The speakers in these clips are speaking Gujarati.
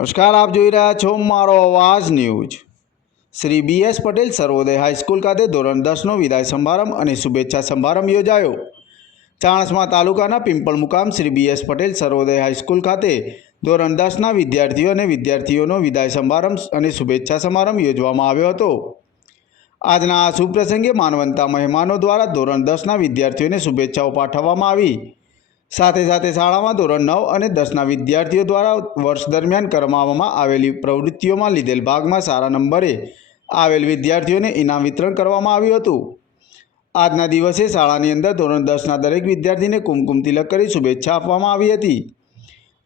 નમસ્કાર, આપ જોઈ રહ્યા છો મારો અવાજ news. Shri B S Patel Sarvodaya high school ખાતે ધોરણ દસનો વિદાય સમારંભ અને શુભેચ્છા સમારંભ યોજાયો. ચાણસ્મા તાલુકાના પિંપળ મુકામ Shri B S Patel Sarvodaya high school ખાતે ધોરણ દસના વિદ્યાર્થીઓ અને વિદ્યાર્થીઓનો વિદાય સમારંભ અને શુભેચ્છા સમારંભ યોજવામાં આવ્યો હતો. આજના આ શુભ પ્રસંગે માનવંતા મહેમાનો દ્વારા ધોરણ દસના વિદ્યાર્થીઓને શુભેચ્છાઓ પાઠવવામાં આવી. સાથે સાથે શાળામાં ધોરણ નવ અને દસના વિદ્યાર્થીઓ દ્વારા વર્ષ દરમિયાન કરવામાં આવેલી પ્રવૃત્તિઓમાં લીધેલ ભાગમાં સારા નંબરે આવેલ વિદ્યાર્થીઓને ઇનામ વિતરણ કરવામાં આવ્યું હતું. આજના દિવસે શાળાની અંદર ધોરણ દસના દરેક વિદ્યાર્થીને કુમકુમ તિલક કરી શુભેચ્છા આપવામાં આવી હતી.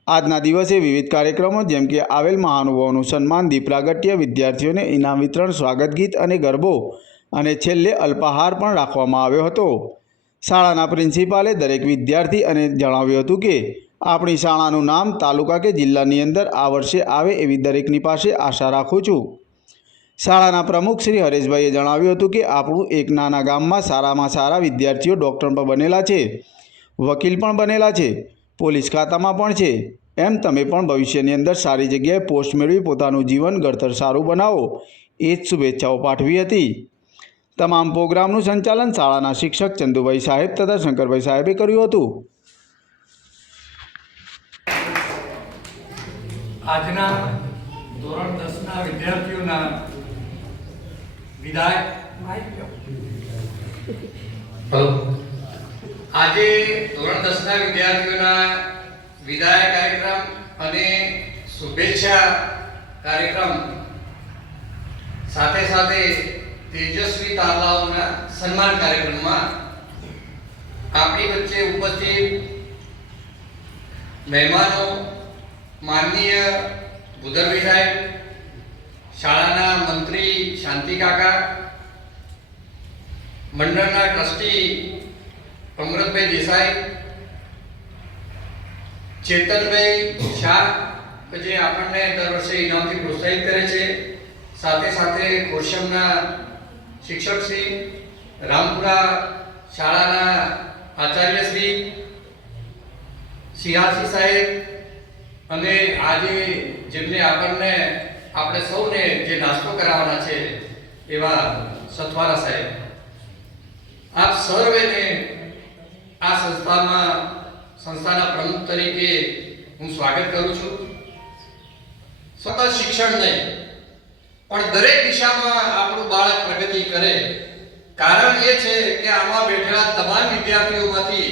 આજના દિવસે વિવિધ કાર્યક્રમો જેમ કે આવેલ મહાનુભાવોનું સન્માન દીપ પ્રાગટ્ય વિદ્યાર્થીઓને ઇનામ વિતરણ સ્વાગત ગીત અને ગરબો અને છેલ્લે અલ્પાહાર પણ રાખવામાં આવ્યો હતો. શાળાના પ્રિન્સિપાલે દરેક વિદ્યાર્થી અને જણાવ્યું હતું કે, આપણી શાળાનું નામ તાલુકા કે જિલ્લાની અંદર આ વર્ષે આવે એવી દરેકની પાસે આશા રાખું છું. શાળાના પ્રમુખ શ્રી હરેશભાઈએ જણાવ્યું હતું કે, આપણું એક નાના ગામમાં સારામાં સારા વિદ્યાર્થીઓ ડૉક્ટર પણ બનેલા છે, વકીલ પણ બનેલા છે, પોલીસ ખાતામાં પણ છે. એમ તમે પણ ભવિષ્યની અંદર સારી જગ્યાએ પોસ્ટ મેળવી પોતાનું જીવન ઘડતર સારું બનાવો. એ જ શુભેચ્છાઓ પાઠવી હતી. તમામ પ્રોગ્રામનું સંચાલન શાળાના શિક્ષક ચંદુભાઈ સાહેબ તથા શંકરભાઈ સાહેબે કર્યું હતું. આજના ધોરણ દસના વિદ્યાર્થીઓના વિદાય. આજે ધોરણ દસના વિદ્યાર્થીઓના વિદાય કાર્યક્રમ અને શુભેચ્છા કાર્યક્રમ સાથે સાથે તેજસ્વી તારલાઓના સન્માન કાર્યક્રમમાં આપણી વચ્ચે ઉપસ્થિત મહેમાનો, માનનીય ભૂદરભાઈ સાહેબ, શાળાના મંત્રી શાંતિ કાકા, મંડળના ટ્રસ્ટી અમૃતભાઈ દેસાઈ, ચેતનભાઈ શાહ કે જે આપણને દર વર્ષે ઇનામથી પ્રોત્સાહિત કરે છે, સાથે સાથે ખોરશમના શિક્ષક શ્રી રામપુરા શાળાના આચાર્ય શ્રી સિંહાસી સાહેબ અને આજે જેમને આપણને, આપણે સૌને જે નાસ્તો કરાવવાના છે એવા સથવારા સાહેબ. આપ સર્વેને આ સંસ્થામાં, સંસ્થાના પ્રમુખ તરીકે હું સ્વાગત કરું છું. સતત શિક્ષણ નહીં પણ દરેક દિશામાં આપણું બાળક પ્રગતિ કરે. કારણ એ છે કે આમાં બેઠેલા તમામ વિદ્યાર્થીઓમાંથી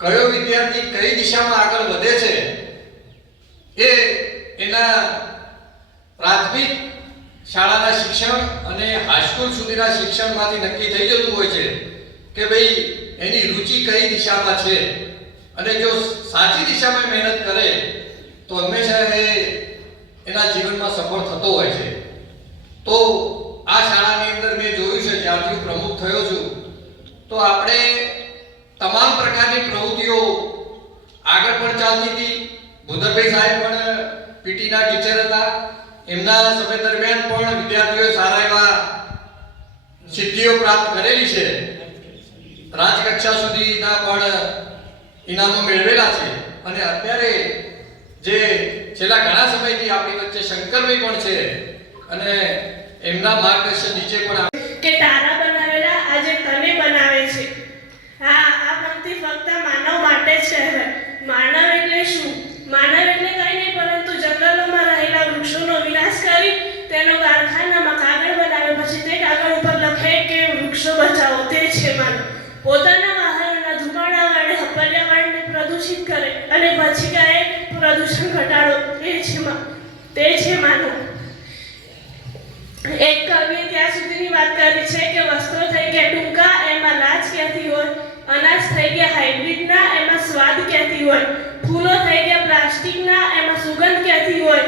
કયો વિદ્યાર્થી કઈ દિશામાં આગળ વધે છે એ એના પ્રાથમિક શાળાના શિક્ષણ અને હાઈસ્કૂલ સુધીના શિક્ષણમાંથી નક્કી થઈ જતું હોય છે કે ભાઈ એની રુચિ કઈ દિશામાં છે. અને જો સાચી દિશામાં મહેનત કરે, તો હંમેશા એ એના જીવનમાં સફળ થતો હોય છે. તો આ શાળાની અંદર મેં જોયું છે, જ્યારથી પ્રમુખ થયો છું, તો આપણે તમામ પ્રકારની પ્રવૃત્તિઓ આગળ પણ ચાલતી હતી. ભૂદરભાઈ સાહેબ પણ પીટીના ટીચર હતા. એમના સમય દરમિયાન પણ વિદ્યાર્થીઓએ સારા એવા સિદ્ધિઓ પ્રાપ્ત કરેલી છે. રાજકક્ષા સુધીના પણ ઇનામો મેળવેલા છે. અને અત્યારે જે છેલ્લા ઘણા સમયથી આપણી વચ્ચે શંકરભાઈ પણ છે અને એમના માર્ગદર્શન નીચે પણ કે તારા બનાવેલા આજે તને બનાવે છે. હા, આ પંક્તિ ફક્ત માનવ માટે કહેવાય માનવ એટલે શું? માનવ એટલે કંઈ નહીં, પરંતુ જંગલોમાં રહેલા વૃક્ષોનો વિનાશ કરી તેનો કારખાનામાં કાગળ બનાવે, પછી તે કાગળ ઉપર લખે કે વૃક્ષો બચાવો. તે છે માનવ. પોતાના વાહનોના ધુમાડા વાળે પર્યાવરણને પ્રદૂષિત કરે અને પછી કહે પ્રદૂષણ ઘટાડો. તે છે તે છે માનવ. એક કવિએ ત્યાં સુધીની વાત કરી છે કે વસ્ત્રો થઈ ગયા ટૂંકા, એમાં લાજ ક્યાંથી હોય, અનાજ થઈ ગયા હાઇબ્રિડના એમાં સ્વાદ ક્યાંથી હોય, ફૂલો થઈ ગયા પ્લાસ્ટિકના એમાં સુગંધ ક્યાંથી હોય,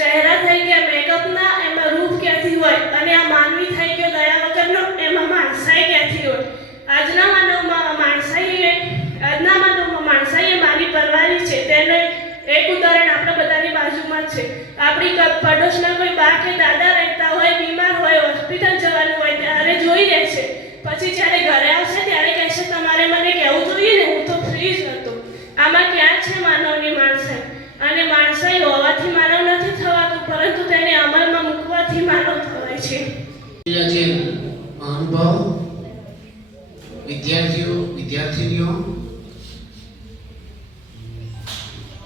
ચહેરા થઈ ગયા મેકઅપના એમાં રૂપ ક્યાંથી હોય, અને આ માનવી થઈ ગયો દયા વગરનો, એમાં માણસાઈ ક્યાંથી હોય. આજના માનવમાં માણસાઈએ, આજના માનવમાં માણસાઈએ મારી પરવારી છે. તેને એક ઉદાહરણ આપણા બધાની બાજુમાં છે. આપણી પડોશના કોઈ બા કે જતી રહેશે પછી જ્યારે ઘરે આવશે ત્યારે કહેશે, તમારે મને કહેવું જોઈએ ને, હું તો ફ્રી જ હતો. આમાં ક્યાં છે માનવની માણસે અને માણસાઈ હોવાથી માનવ નથી થવાતું, પરંતુ તેને અમલમાં મૂકવાથી માનવ થવાય છે. અનુભવ વિદ્યાર્થીઓ, વિદ્યાર્થીનીઓ.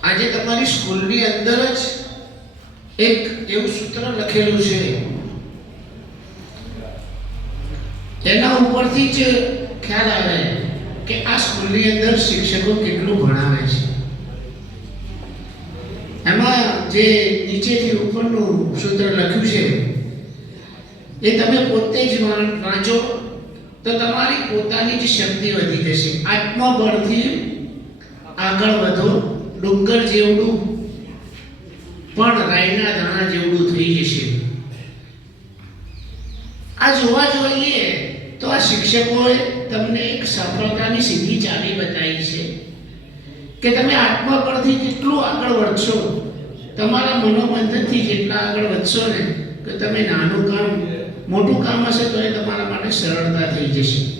આજે તમારી સ્કૂલની અંદર જ એક એવું સૂત્ર લખેલું છે. એના ઉપરથી જ ખ્યાલ આવે કે આ સ્કૂલની અંદર શિક્ષકો કેટલું ભણાવે છે. એમાં જે નીચેથી ઉપરનું સૂત્ર લખ્યું છે, એ તમે પોતે જ વાંચો, તો તમારી પોતાની જ શક્તિ વધી જશે. આત્મબળથી આગળ વધો. ડુંગર જેવડું, પણ રાયના દાણા જેવડું થઈ જશે. આ જોવા જોઈએ તો આ શિક્ષકોએ તમને એક સફળતાની સીધી ચાવી બતાવી છે કે તમે આત્મબળથી કેટલું આગળ વધશો. તમારા મનોમંથનથી જેટલા આગળ વધશો ને કે તમે નાનું કામ, મોટું કામ હશે તો એ તમારા માટે સરળતા થઈ જશે.